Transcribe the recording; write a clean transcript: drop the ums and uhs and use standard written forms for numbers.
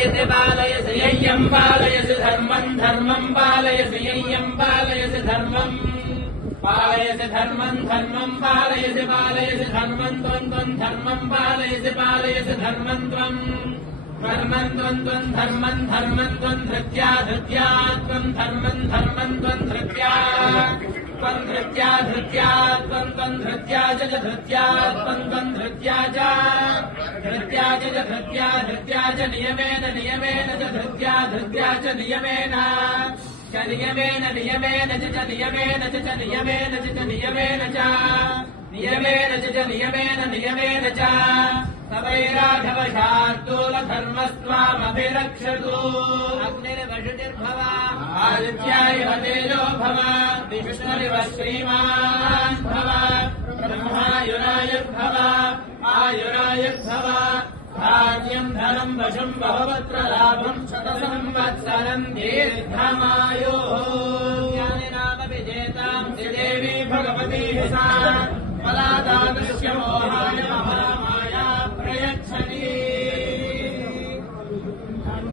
पालयसि पालयसि यय्यं पालयसि धर्मं धर्मं पालयसि यय्यं पालयसि धर्मं पालयसि धर्मं धर्मं पालयसि पालयसि धर्मं त्वं त्वं धर्मं पालयसि पालयसि धर्मं त्वं धर्मं त्वं त्वं धर्मं धर्मं त्वं धृत्या धृत्या त्वं धर्मं धर्मं त्वं धृत्या त्वं धृत्या धृत्या त्वं त्वं धृत्या च धृत्या त्वं त्वं धृत्या च धृत्या च धृत्या धृत्या च नियमेन नियमेन च धृत्या धृत्या च नियमेन च नियमेन नियमेन च नियमेन च नियमेन च नियमेन च नियमेन च नियमेन नियमेन च तवैराघवशार्दूलधर्मस्त्वामभिरक्षतु अग्निर्वषुतिर्भव आदित्याय तेजो भव विष्णुरिव श्रीमान् भव ब्रह्मायुरायुर्भव आयुरायुर्भव धान्यम् धनम् वशम् बहुवत्र लाभम् शतसंवत्सरम् दीर्घमायुः ज्ञानिनाम विजेताम् श्रीदेवी भगवती सा